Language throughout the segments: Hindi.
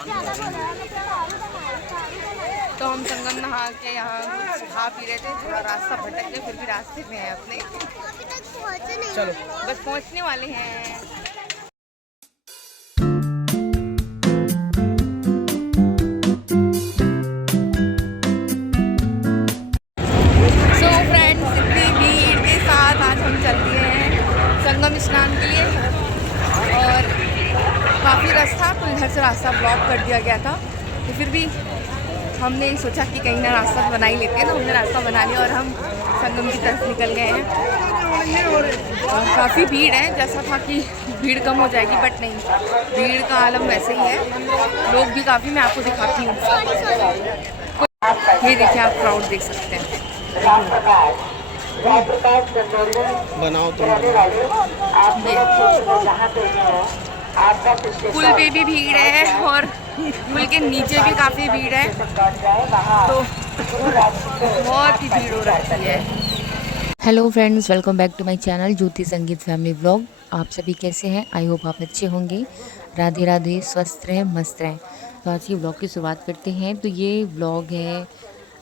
तो हम संगम नहा के यहाँ खा पी रहे थे, थोड़ा रास्ता भटक गए, फिर भी रास्ते में हैं अपने। चलो बस पहुँचने वाले हैं। सो फ्रेंड्स, इतनी भीड़ के साथ आज हम चल दिए हैं संगम स्नान के लिए, और काफ़ी रास्ता, तो इधर से रास्ता ब्लॉक कर दिया गया था, तो फिर भी हमने सोचा कि कहीं ना रास्ता बना ही लेते हैं, तो हमने रास्ता बना लिया और हम संगम की तरफ निकल गए हैं। और काफ़ी भीड़ है, जैसा था कि भीड़ कम हो जाएगी, बट नहीं, भीड़ का आलम वैसे ही है, लोग भी काफ़ी। मैं आपको दिखाती हूँ, ये देखिए, आप क्राउड देख सकते हैं। बनाओ तुम। पुल पे भी भीड़ है और पुल के नीचे भी काफ़ी भीड़ है, तो बहुत ही भीड़ हो रही है। Hello friends, welcome back to my channel Jyoti Sangeet family vlog. आप सभी कैसे हैं? आई होप आप अच्छे होंगे। राधे राधे, स्वस्थ रहें, मस्त रहें। तो आज की व्लॉग की शुरुआत करते हैं। तो ये व्लॉग है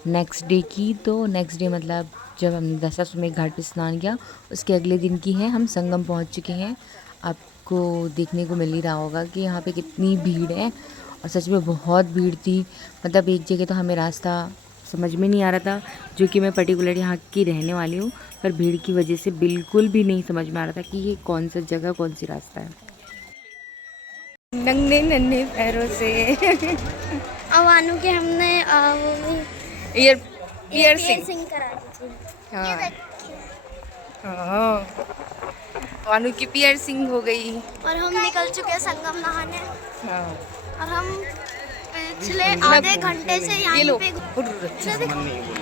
नेक्स्ट डे की। तो नेक्स्ट डे मतलब जब हमने दशाश्वमेध घाट पर स्नान किया, उसके अगले दिन की है। हम संगम पहुंच चुके हैं। आपको देखने को मिल ही रहा होगा कि यहाँ पे कितनी भीड़ है, और सच में बहुत भीड़ थी। मतलब एक जगह तो हमें रास्ता समझ में नहीं आ रहा था, जो कि मैं पर्टिकुलर यहाँ की रहने वाली हूँ, पर भीड़ की वजह से बिल्कुल भी नहीं समझ में आ रहा था कि ये कौन सा जगह, कौन सी रास्ता है। नन्हे नन्हे पैरों से अवानु के हमने पियर्सिंग करा दी थी। हाँ हाँ, अवानु की पियर्सिंग हो गई। और हम निकल चुके हैं संगम नहाने। हाँ, और हम पिछले आधे घंटे से यहीं पे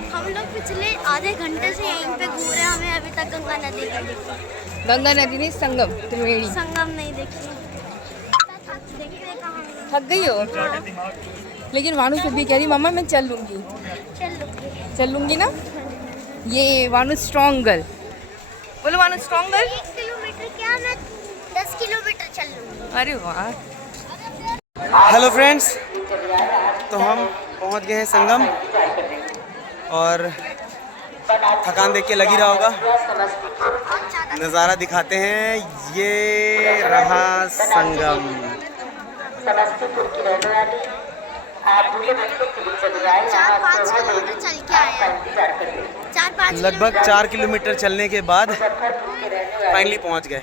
हम लोग पिछले आधे घंटे से यहीं पे घूम रहे हैं। हमें अभी तक गंगा नदी नहीं दिखी। गंगा नदी नहीं, संगम त्रिवेणी। संगम नहीं देखी। देखते हैं कहाँ है। थक गई हो? लेकिन वानु फिर भी कह रही, मम्मा मैं चल लूँगी। चल लूँगी ना। ये वानु स्ट्रॉन्ग गर्ल। बोलो वानु स्ट्रॉन्ग गर्ल। 1 किलोमीटर क्या, मैं 10 किलोमीटर चल लूँगी। अरे वाह। हेलो फ्रेंड्स, तो हम पहुंच गए हैं संगम, और थकान देख के लग ही रहा होगा। नज़ारा दिखाते हैं, ये रहा संगम। समस्तीपुर की रहने वाली आप 4-5 किलोमीटर चल के आए हैं। 4-5 लगभग 4 किलोमीटर चलने के बाद फाइनली पहुंच गए।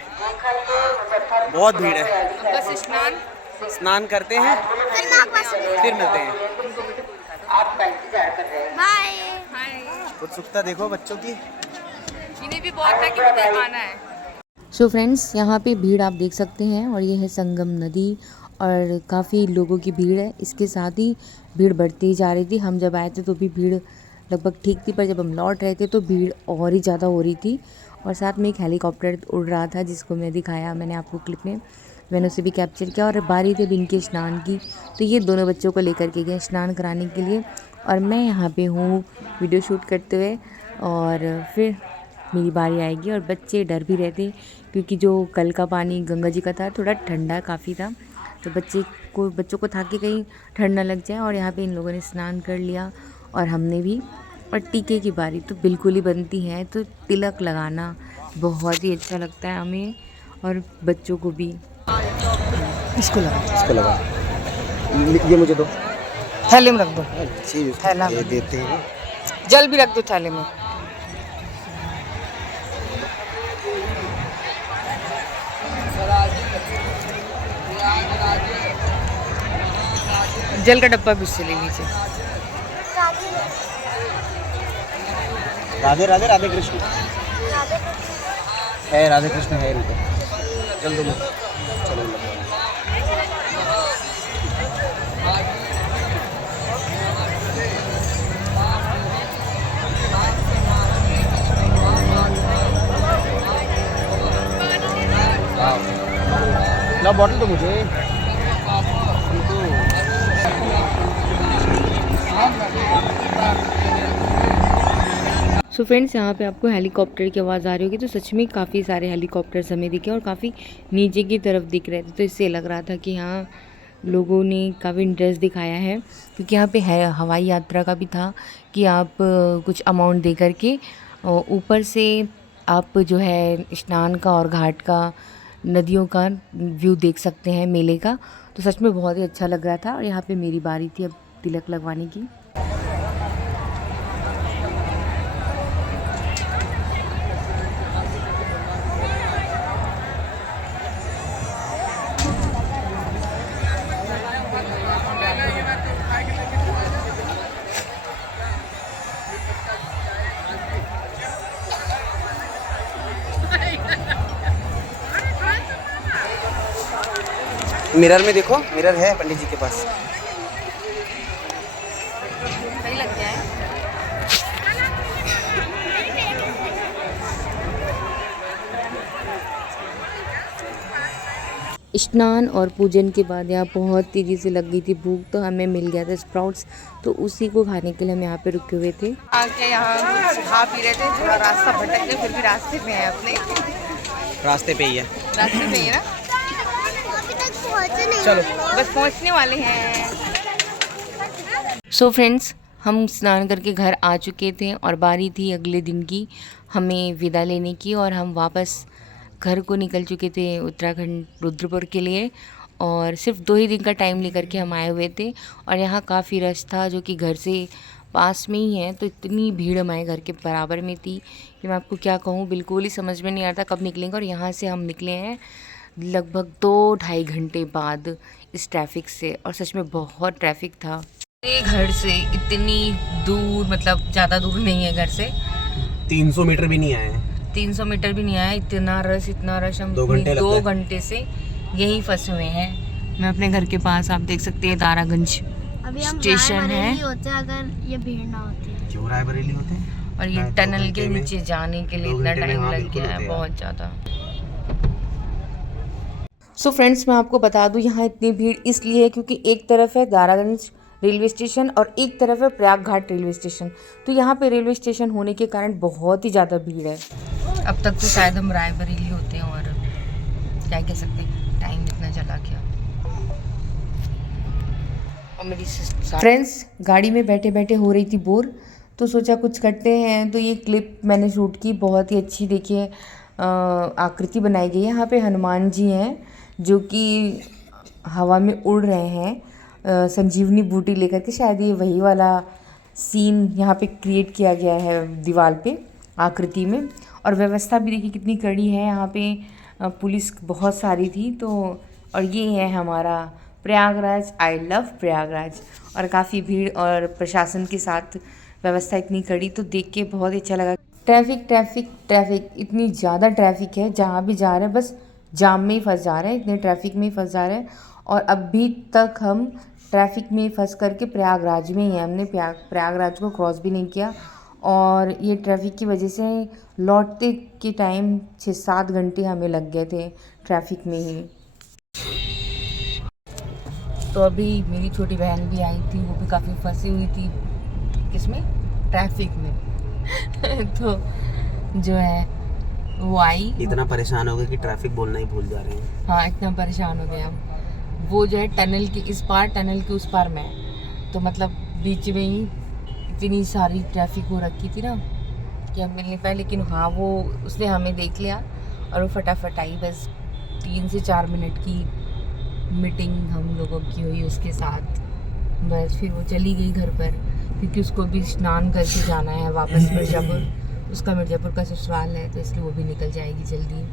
बहुत भीड़ है। बस स्नान करते हैं, फिर मिलते हैं। बाय। उत्सुकता देखो बच्चों की। इन्हें भी बहुत था कि मुझे आना है। सो फ्रेंड्स, यहाँ पे भीड़ आप देख सकते हैं, और ये है संगम नदी, और काफ़ी लोगों की भीड़ है। इसके साथ ही भीड़ बढ़ती ही जा रही थी। हम जब आए थे तो भी भीड़ लगभग ठीक थी, पर जब हम लौट रहे थे तो भीड़ और ही ज़्यादा हो रही थी। और साथ में एक हेलीकॉप्टर उड़ रहा था, जिसको मैं दिखाया, मैंने आपको क्लिप में, मैंने उसे भी कैप्चर किया। और बारी थी इनके स्नान की, तो ये दोनों बच्चों को लेकर के गए स्नान कराने के लिए, और मैं यहाँ पे हूँ वीडियो शूट करते हुए। और फिर मेरी बारी आएगी। और बच्चे डर भी रहे थे, क्योंकि जो कल का पानी गंगा जी का था, थोड़ा ठंडा काफ़ी था, तो बच्चों को था कि कहीं ठंड ना लग जाए। और यहाँ पे इन लोगों ने स्नान कर लिया, और हमने भी। और टीके की बारी तो बिल्कुल ही बनती है, तो तिलक लगाना बहुत ही अच्छा लगता है हमें, और बच्चों को भी। इसको लगा। ये मुझे दो, थैले में रख दो। थैला ये देते हैं। जल भी रख दो थैले में। जल का डब्बा भी उससे ले लीजिए। राधे राधे, राधे कृष्ण है, राधे कृष्ण है। चल दो, चलो। ला बॉटल तो मुझे। सो फ्रेंड्स, यहाँ पे आपको हेलीकॉप्टर की आवाज़ आ रही होगी, तो सच में काफ़ी सारे हेलीकॉप्टर्स हमें दिखे, और काफ़ी नीचे की तरफ दिख रहे थे, तो इससे लग रहा था कि हाँ लोगों ने काफ़ी इंटरेस्ट दिखाया है, क्योंकि यहाँ पे है हवाई यात्रा का भी था कि आप कुछ अमाउंट दे करके ऊपर से आप जो है स्नान का और घाट का, नदियों का व्यू देख सकते हैं मेले का। तो सच में बहुत ही अच्छा लग रहा था। और यहाँ पे मेरी बारी थी अब तिलक लगवाने की। मिरर में देखो, मिरर है पंडित जी के पास। सही लग गया है। स्नान और पूजन के बाद यहाँ बहुत तेज़ी से लग गई थी भूख, तो हमें मिल गया था स्प्राउट्स, तो उसी को खाने के लिए हम यहाँ पे रुके हुए थे। आके यहाँ कुछ खा पी रहे थे, थोड़ा रास्ता भटक गए, फिर भी रास्ते में है अपने। रास्ते पे ही है। रास्ते पे ही है ना, अभी तक पहुंचे नहीं। चलो बस पहुँचने वाले हैं। सो फ्रेंड्स, हम स्नान करके घर आ चुके थे और बारी थी अगले दिन की हमें विदा लेने की, और हम वापस घर को निकल चुके थे उत्तराखंड रुद्रपुर के लिए। और सिर्फ 2 ही दिन का टाइम लेकर के हम आए हुए थे, और यहाँ काफ़ी रश था जो कि घर से पास में ही है, तो इतनी भीड़ हमारे घर के बराबर में थी कि मैं आपको क्या कहूँ, बिल्कुल ही समझ में नहीं आ रहा था कब निकलेंगे। और यहाँ से हम निकले हैं लगभग 2-2.5 घंटे बाद इस ट्रैफिक से, और सच में बहुत ट्रैफिक था। घर से इतनी दूर, मतलब ज़्यादा दूर नहीं है घर से, 300 मीटर भी नहीं आए हैं। 300 मीटर भी नहीं आया। इतना रश हम 2 घंटे 2 घंटे से यहीं फंसे हुए हैं। मैं अपने घर के पास, आप देख सकते हैं, दारागंज अभी हम स्टेशन है, रायबरेली होते अगर ये भीड़ ना होती। क्यों रायबरेली होते हैं? और ये टनल के नीचे जाने के लिए इतना टाइम लग गया है, बहुत ज़्यादा। सो फ्रेंड्स, मैं आपको बता दूं, यहाँ इतनी भीड़ इसलिए है क्योंकि एक तरफ है दारागंज रेलवे स्टेशन और एक तरफ है प्रयाग घाट रेलवे स्टेशन। तो यहाँ पे रेलवे स्टेशन होने के कारण बहुत ही ज़्यादा भीड़ है। अब तक तो शायद हम रायबरेली होते हैं, और क्या कह सकते हैं, टाइम इतना चला गया। और मेरी फ्रेंड्स, गाड़ी में बैठे बैठे हो रही थी बोर, तो सोचा कुछ करते हैं। तो ये क्लिप मैंने शूट की, बहुत ही अच्छी, देखिए आकृति बनाई गई है। यहाँ पे हनुमान जी हैं जो कि हवा में उड़ रहे हैं संजीवनी बूटी लेकर के। शायद ये वही वाला सीन यहाँ पे क्रिएट किया गया है दीवार पे आकृति में। और व्यवस्था भी देखिए कितनी कड़ी है यहाँ पे, पुलिस बहुत सारी थी। तो और ये है हमारा प्रयागराज। I love Prayagraj. और काफ़ी भीड़ और प्रशासन के साथ व्यवस्था इतनी कड़ी, तो देख के बहुत अच्छा लगा। ट्रैफिक ट्रैफिक ट्रैफिक, इतनी ज़्यादा ट्रैफिक है, जहाँ भी जा रहे हैं बस जाम में ही फंस जा रहे हैं, इतने ट्रैफिक में ही फंस जा रहे हैं। और अभी तक हम ट्रैफिक में फंस करके प्रयागराज में ही है, हमने प्रयागराज को क्रॉस भी नहीं किया। और ये ट्रैफिक की वजह से लौटते के टाइम 6-7 घंटे हमें लग गए थे ट्रैफिक में ही। तो अभी मेरी छोटी बहन भी आई थी, वो भी काफ़ी फंसी हुई थी किसमें, ट्रैफिक में। तो जो है वो आई, इतना परेशान हो गए कि ट्रैफिक बोलना ही भूल जा रहे हैं। हाँ, इतना परेशान हो गया। वो जो है टनल के इस पार, टनल के उस पार मैं, तो मतलब बीच में ही इतनी सारी ट्रैफिक हो रखी थी ना कि हम मिल नहीं पाए। लेकिन हाँ, वो उसने हमें देख लिया और वो फटाफट आई। बस 3 से 4 मिनट की मीटिंग हम लोगों की हुई उसके साथ, बस फिर वो चली गई घर पर, क्योंकि उसको भी स्नान करके जाना है वापस मिर्ज़ापुर। उसका मिर्ज़ापुर का ससुराल है, तो इसलिए वो भी निकल जाएगी जल्दी।